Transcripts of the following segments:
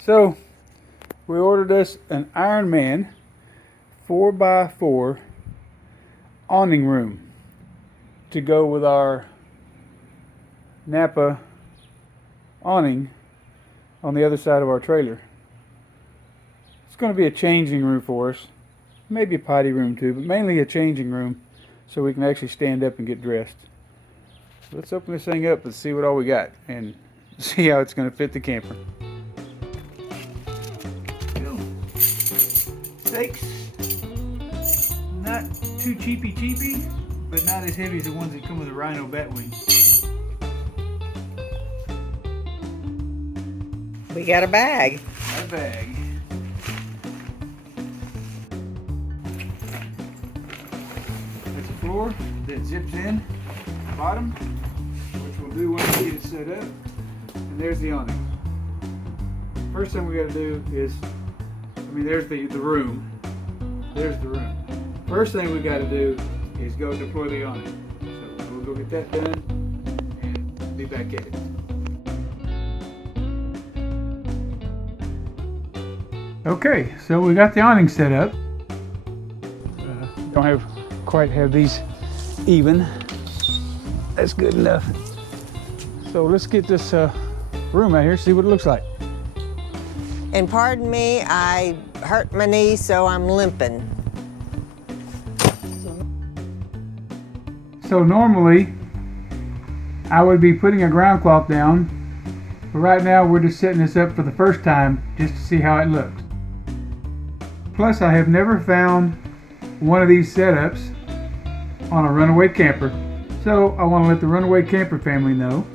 So we ordered us an Iron Man 4x4 awning room to go with our Napa awning on the other side of our trailer. It's going to be a changing room for us, maybe a potty room too, but mainly a changing room so we can actually stand up and get dressed. Let's open this thing up and see what all we got and see how it's going to fit the camper. Stakes, not too cheapy, but not as heavy as the ones that come with a Rhino Batwing. We got a bag. A bag. There's a floor that zips in the bottom, which we'll do once we get it set up. And there's the awning. First thing we got to do is, there's the room. There's the room. First thing we got to do is go deploy the awning. So we'll go get that done and be back at it. Okay, so we got the awning set up. Don't quite have these even. That's good enough. So let's get this room out here, see what it looks like. And pardon me, I hurt my knee, so I'm limping. So normally, I would be putting a ground cloth down, but right now we're just setting this up for the first time just to see how it looks. Plus, I have never found one of these setups on a runaway camper, so I want to let the runaway camper family know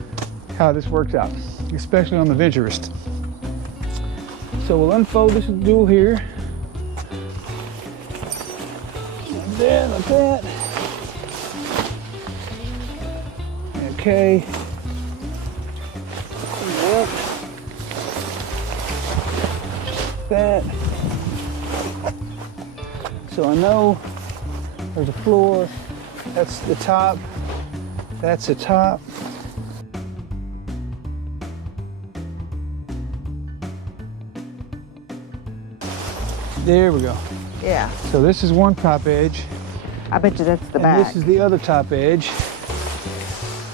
how this works out, especially on the Venturist. So we'll unfold this dual here. Like that, like that. Okay. That. So I know there's a floor. That's the top. That's the top. There we go. Yeah. So this is one top edge. I bet you that's the And bag. this is the other top edge.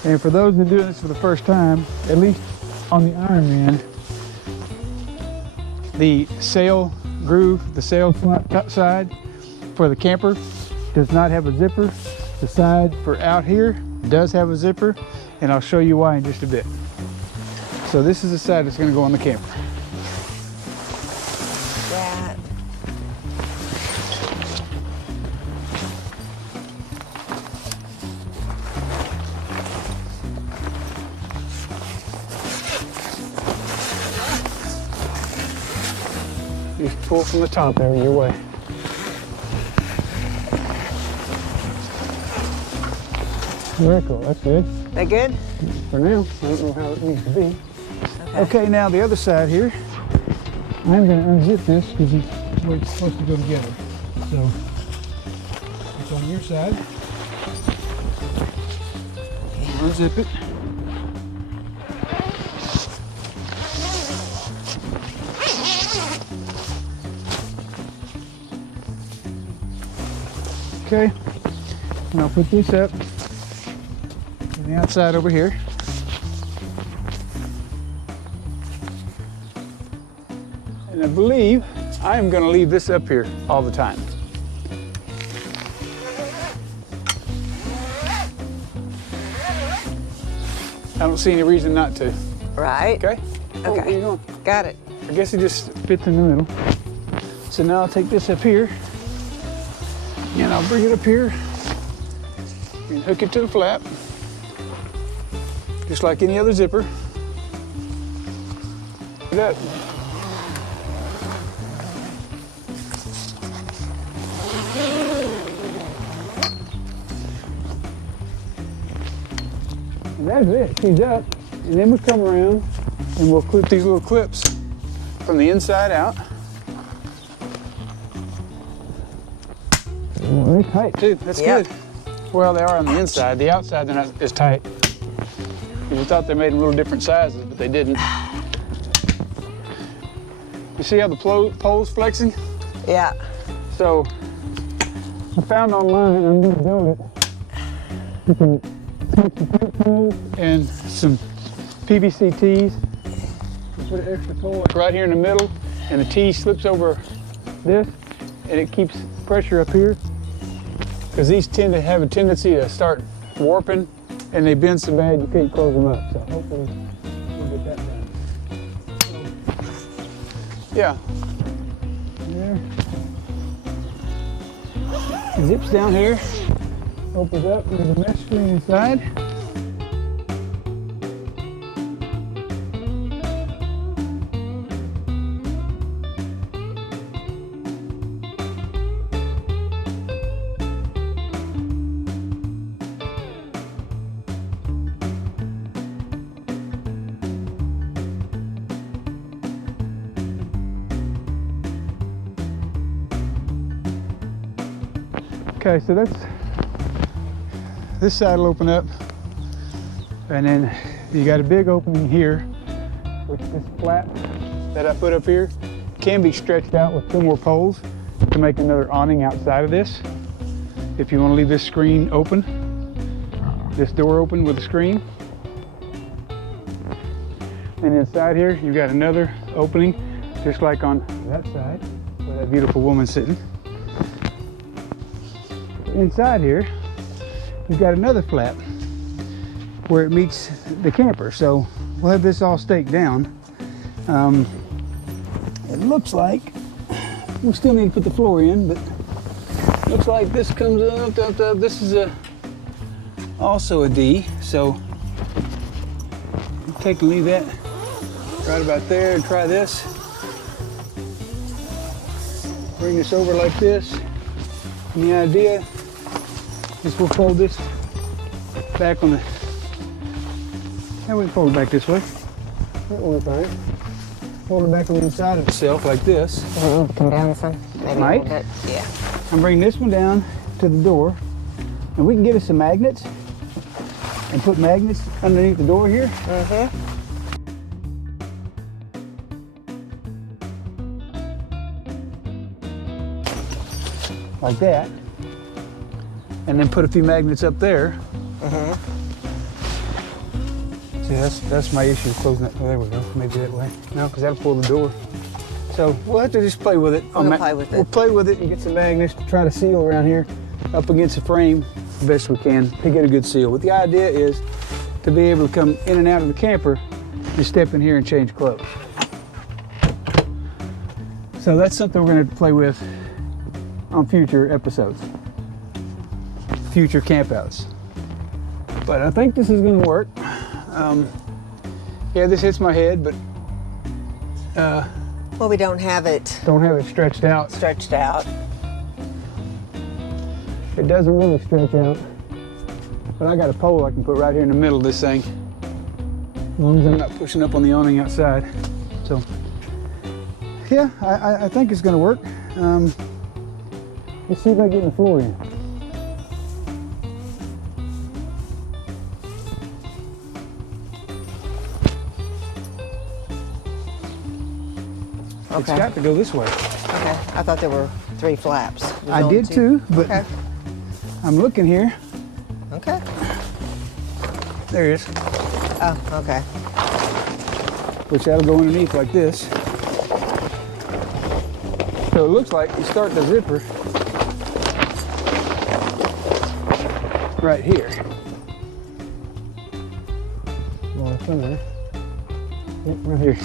And for those who are doing this for the first time, at least on the Iron Man, the sail groove, the sail side for the camper does not have a zipper. The side for out here does have a zipper, and I'll show you why in just a bit. So this is the side that's going to go on the camper. That. Just pull from the top there your way. Very cool, that's good. That good? For now, I don't know how it needs to be. Okay, now the other side here. I'm going to unzip this because it's where it's supposed to go together. So, it's on your side. Unzip it. Okay, and I'll put this up on the outside over here. And I believe I am going to leave this up here all the time. I don't see any reason not to. Right. Okay? Oh, where you going? Got it. I guess it just fits in the middle. So now I'll take this up here and I'll bring it up here and hook it to the flap, just like any other zipper. That. And that's it, she's up. And then we come around and we'll clip these little clips from the inside out. They're tight too, that's good. Well, they are on the inside. The outside, they're not as tight. You thought they made them little different sizes, but they didn't. You see how the pole's flexing? Yeah. So I found online, I'm gonna build it. You can take the plate pole and some PVC tees. Put an extra pole like right here in the middle, and the tee slips over this, and it keeps pressure up here. Because these tend to have a tendency to start warping, and they bend so bad you can't close them up. So hopefully we'll get that done. Yeah. There. Zips down here, opens up, there's a mesh screen inside. Okay, so this side will open up, and then you got a big opening here, which this flap that I put up here can be stretched out with 2 more poles to make another awning outside of this. If you want to leave this screen open, this door open with a screen. And inside here, you've got another opening, just like on that side, where that beautiful woman's sitting. Inside here, you've got another flap where it meets the camper. So we'll have this all staked down. It looks like we still need to put the floor in, but looks like this comes up. This is also a D. So take and leave that right about there and try this. Bring this over like this. And the idea is we'll fold this back on the, and we can fold it back this way. That will be fine. Fold it back on the inside of itself like this. Come down some, maybe Might. a little bit. Yeah. I'm bringing this one down to the door, and we can get us some magnets and put magnets underneath the door here. Mm-hmm. Like that, and then put a few magnets up there. Mm-hmm. See, that's my issue, closing that. Oh, there we go. Maybe that way. No, because that'll pull the door. So we'll have to just play with it. We'll play with it. We'll play with it and get some magnets to try to seal around here up against the frame the best we can to get a good seal. But the idea is to be able to come in and out of the camper and step in here and change clothes. So that's something we're going to play with on future episodes, future campouts. But I think this is going to work. Yeah, this hits my head, but Well, we don't have it stretched out. stretched out. It doesn't really stretch out, but I got a pole I can put right here in the middle of this thing, as long as I'm not pushing up on the awning outside. So yeah, I think it's going to work. Let's see if I get the floor in. It's Okay. got to go this way. Okay. I thought there were 3 flaps. There's I only did 2. too, but Okay. I'm looking here. Okay. There it is. Oh, okay. Which that'll go underneath like this. So it looks like you start the zipper right here. Well, somewhere. Yep, right here.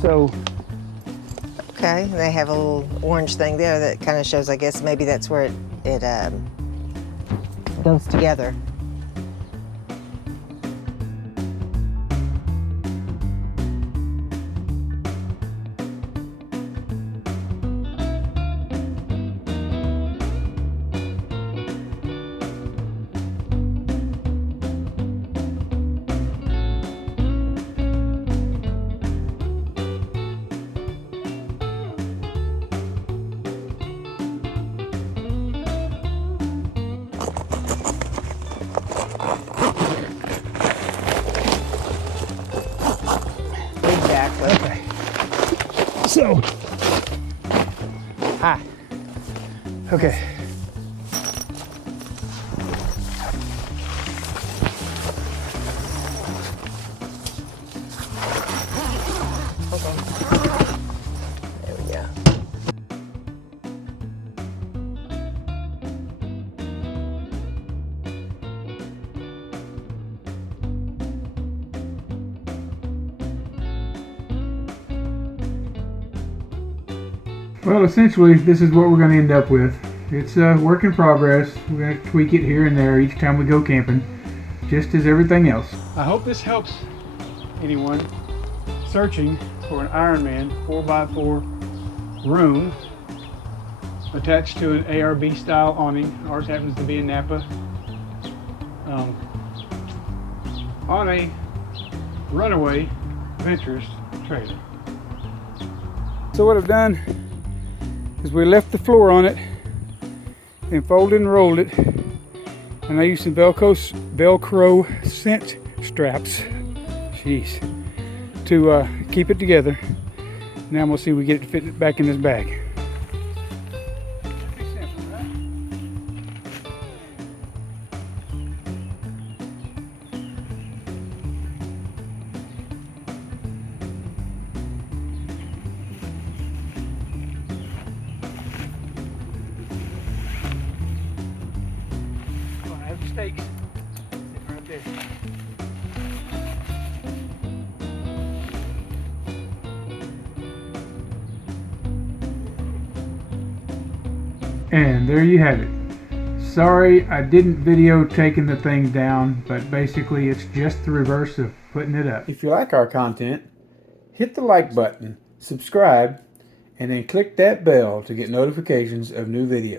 So Okay. They have a little orange thing there that kind of shows, I guess, maybe that's where it goes together. Exactly. Okay. So, hi. Okay. There we go. Well, essentially, this is what we're going to end up with. It's a work in progress. We're going to tweak it here and there each time we go camping, just as everything else. I hope this helps anyone searching for an Ironman 4x4 room attached to an ARB style awning. Ours happens to be in Napa. On a Runaway Ventures trailer. So what I've done is we left the floor on it and folded and rolled it, and I used some Velcro cinch straps, jeez, to keep it together. Now I'm gonna see if we get it to fit back in this bag. Pretty simple, right? I have the stakes sitting right there. And there you have it. Sorry I didn't video taking the thing down, but basically it's just the reverse of putting it up. If you like our content, hit the like button, subscribe, and then click that bell to get notifications of new videos.